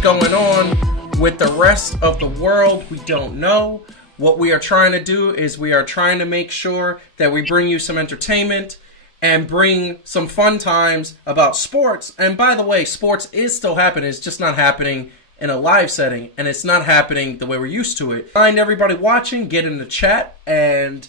going on with the rest of the world, we don't know. What we are trying to do is we are trying to make sure that we bring you some entertainment and bring some fun times about sports. And by the way, sports is still happening. It's just not happening in a live setting, and it's not happening the way we're used to it. Find everybody watching, get in the chat, and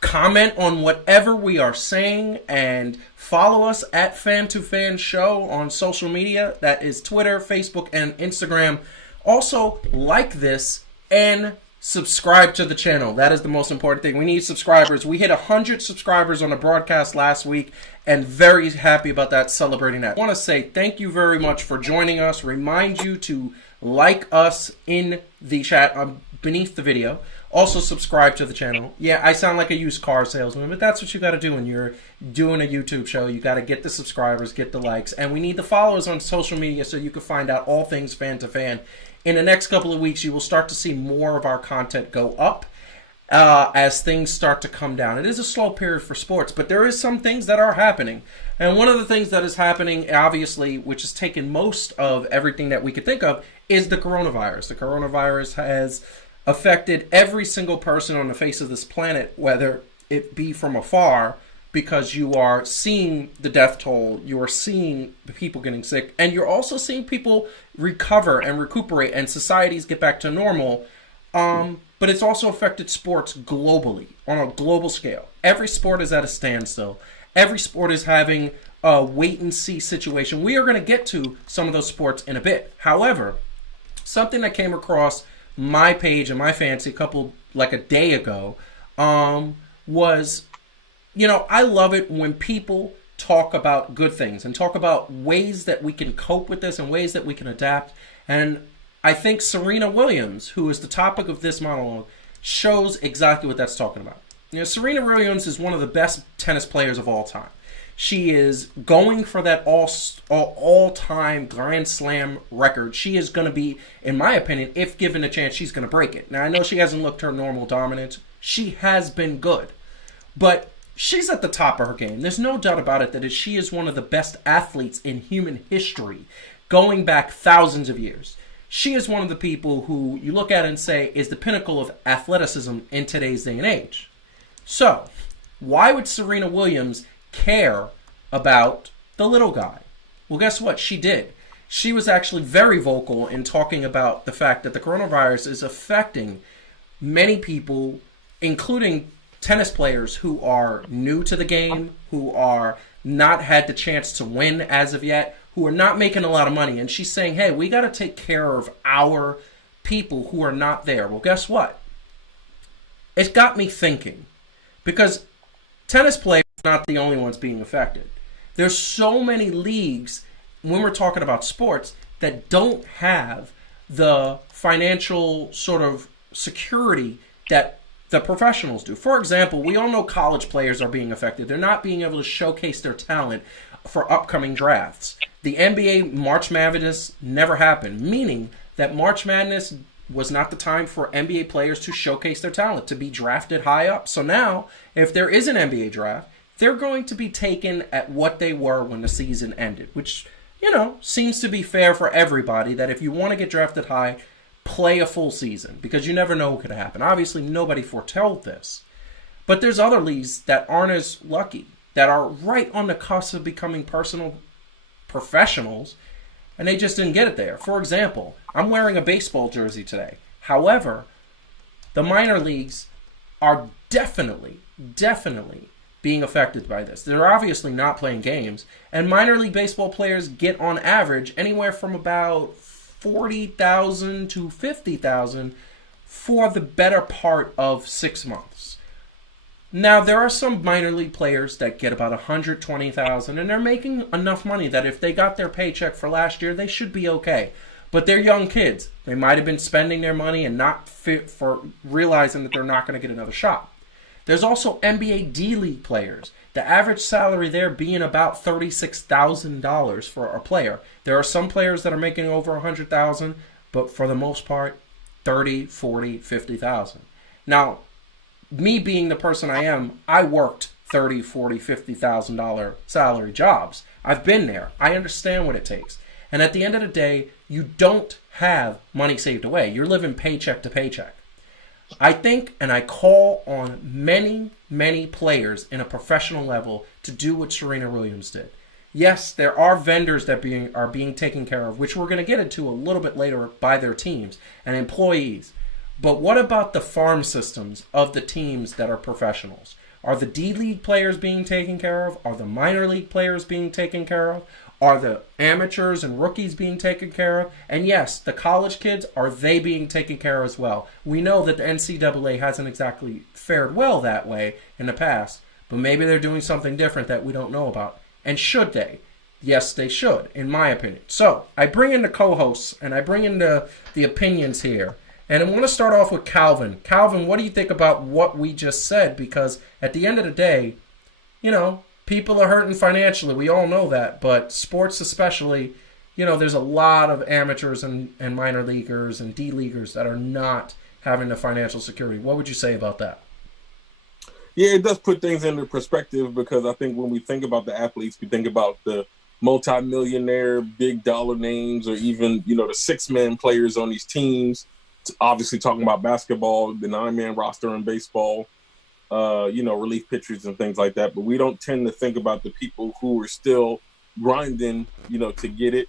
comment on whatever we are saying, and follow us at Fan2Fan Show on social media. That is Twitter, Facebook, and Instagram. Also, like this and subscribe to the channel. That is the most important thing. We need subscribers. We hit 100 subscribers on the broadcast last week, and very happy about that, celebrating that. I want to say thank you very much for joining us. Remind you to like us in the chat beneath the video. Also subscribe to the channel. Yeah, I sound like a used car salesman, but that's what you got to do when you're doing a YouTube show. You got to get the subscribers, get the likes, and we need the followers on social media so you can find out all things fan to fan. In the next couple of weeks, you will start to see more of our content go up as things start to come down. It is a slow period for sports, but there is some things that are happening. And one of the things that is happening, obviously, which has taken most of everything that we could think of, is the coronavirus. The coronavirus has affected every single person on the face of this planet, whether it be from afar, because you are seeing the death toll, you are seeing the people getting sick, and you're also seeing people recover and recuperate and societies get back to normal. But it's also affected sports globally, on a global scale. Every sport is at a standstill. Every sport is having a wait-and-see situation. We are going to get to some of those sports in a bit. However, something that came across my page and my fancy like a day ago was, I love it when people talk about good things and talk about ways that we can cope with this and ways that we can adapt. And I think Serena Williams, who is the topic of this monologue, shows exactly what that's talking about. Serena Williams is one of the best tennis players of all time. She is going for that all-time Grand Slam record. She is going to be, in my opinion, if given a chance, she's going to break it. Now, I know she hasn't looked her normal dominance. She has been good. But she's at the top of her game. There's no doubt about it that she is one of the best athletes in human history, going back thousands of years. She is one of the people who you look at and say is the pinnacle of athleticism in today's day and age. So, why would Serena Williams care about the little guy? Well, guess what? She did. She was actually very vocal in talking about the fact that the coronavirus is affecting many people, including tennis players who are new to the game, who are not had the chance to win as of yet, who are not making a lot of money. And she's saying, hey, we got to take care of our people who are not there. Well, guess what? It got me thinking, because tennis players are not the only ones being affected. There's so many leagues, when we're talking about sports, that don't have the financial sort of security that the professionals do. For example, we all know college players are being affected. They're not being able to showcase their talent for upcoming drafts. The NBA March Madness never happened, meaning that March Madness was not the time for NBA players to showcase their talent, to be drafted high up. So now, if there is an NBA draft, they're going to be taken at what they were when the season ended, which, seems to be fair for everybody, that if you want to get drafted high, play a full season, because you never know what could happen. Obviously, nobody foretold this. But there's other leagues that aren't as lucky, that are right on the cusp of becoming professionals, and they just didn't get it there. For example, I'm wearing a baseball jersey today. However, the minor leagues are definitely being affected by this. They're obviously not playing games, and minor league baseball players get on average anywhere from about $40,000 to $50,000 for the better part of 6 months. Now, there are some minor league players that get about $120,000, and they're making enough money that if they got their paycheck for last year, they should be okay. But they're young kids. They might have been spending their money and not fit for realizing that they're not going to get another shot. There's also NBA D-League players. The average salary there being about $36,000 for a player. There are some players that are making over $100,000, but for the most part, $30,000, $40,000, $50,000. Now, me being the person I am, I worked $30,000, $40,000, $50,000 salary jobs. I've been there. I understand what it takes. And at the end of the day, you don't have money saved away. You're living paycheck to paycheck. I think, and I call on many, many players in a professional level to do what Serena Williams did. Yes, there are vendors that are being taken care of, which we're going to get into a little bit later, by their teams and employees. But what about the farm systems of the teams that are professionals? Are the D-League players being taken care of? Are the minor league players being taken care of? Are the amateurs and rookies being taken care of? And yes, the college kids, are they being taken care of as well? We know that the NCAA hasn't exactly fared well that way in the past, but maybe they're doing something different that we don't know about. And should they? Yes, they should, in my opinion. So, I bring in the co-hosts, and I bring in the opinions here. And I want to start off with Calvin. Calvin, what do you think about what we just said? Because at the end of the day, you know, people are hurting financially. We all know that. But sports especially, you know, there's a lot of amateurs and minor leaguers and D-leaguers that are not having the financial security. What would you say about that? Yeah, it does put things into perspective, because I think when we think about the athletes, we think about the multi-millionaire, big dollar names, or even, you know, the six-man players on these teams. Obviously talking about basketball, the 9-man roster in baseball, you know, relief pitchers and things like that. But we don't tend to think about the people who are still grinding, you know, to get it.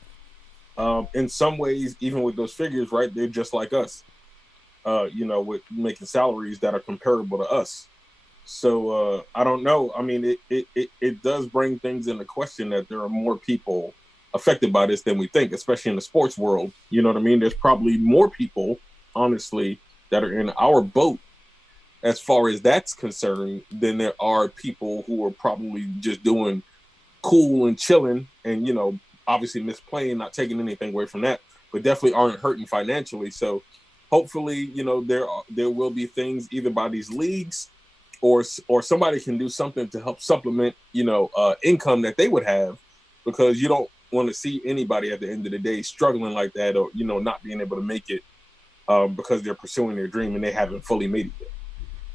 In some ways, even with those figures, right, they're just like us, you know, with making salaries that are comparable to us. So I don't know. I mean, it does bring things into question that there are more people affected by this than we think, especially in the sports world. You know what I mean? There's probably more people, honestly, that are in our boat as far as that's concerned than there are people who are probably just doing cool and chilling and, you know, obviously misplaying, not taking anything away from that, but definitely aren't hurting financially. So hopefully, you know, there will be things either by these leagues or somebody can do something to help supplement, you know, income that they would have, because you don't want to see anybody at the end of the day struggling like that, or, you know, not being able to make it because they're pursuing their dream and they haven't fully made it yet.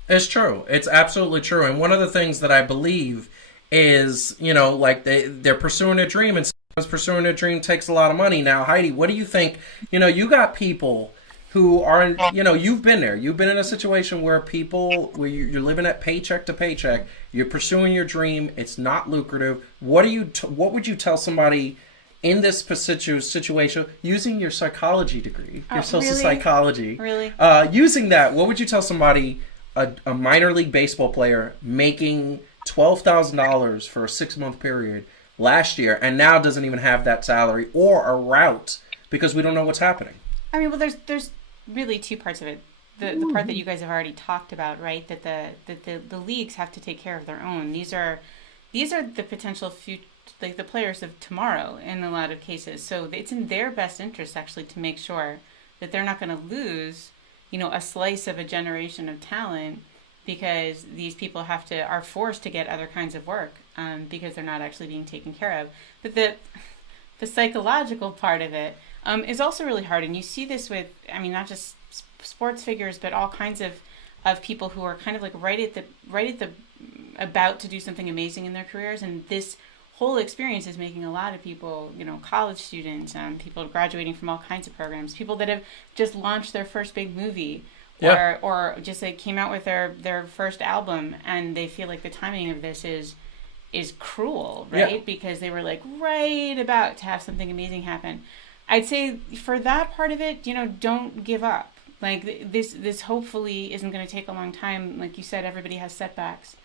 It's true. It's absolutely true. And one of the things that I believe is, you know, like they're pursuing a dream, and sometimes pursuing a dream takes a lot of money. Now, Heidi, what do you think? You know, you got people who are, you know, you've been there. You've been in a situation where you're living at paycheck to paycheck. You're pursuing your dream. It's not lucrative. What would you tell somebody in this situation, using your psychology degree, your social psychology, using that? What would you tell somebody, a minor league baseball player making $12,000 for a 6-month period last year, and now doesn't even have that salary or a route because we don't know what's happening? I mean, well, there's really two parts of it. The part that you guys have already talked about, right? That the leagues have to take care of their own. These are the potential future, like the players of tomorrow in a lot of cases. So it's in their best interest actually to make sure that they're not going to lose, you know, a slice of a generation of talent, because these people are forced to get other kinds of work because they're not actually being taken care of. But the psychological part of it is also really hard, and you see this with, I mean, not just sports figures, but all kinds of people who are kind of like right at the about to do something amazing in their careers, and this whole experience is making a lot of people, you know, college students, people graduating from all kinds of programs, people that have just launched their first big movie, or just like came out with their first album, and they feel like the timing of this is cruel, right? Yeah. Because they were like right about to have something amazing happen. I'd say for that part of it, you know, don't give up. Like this hopefully isn't going to take a long time. Like you said, everybody has setbacks.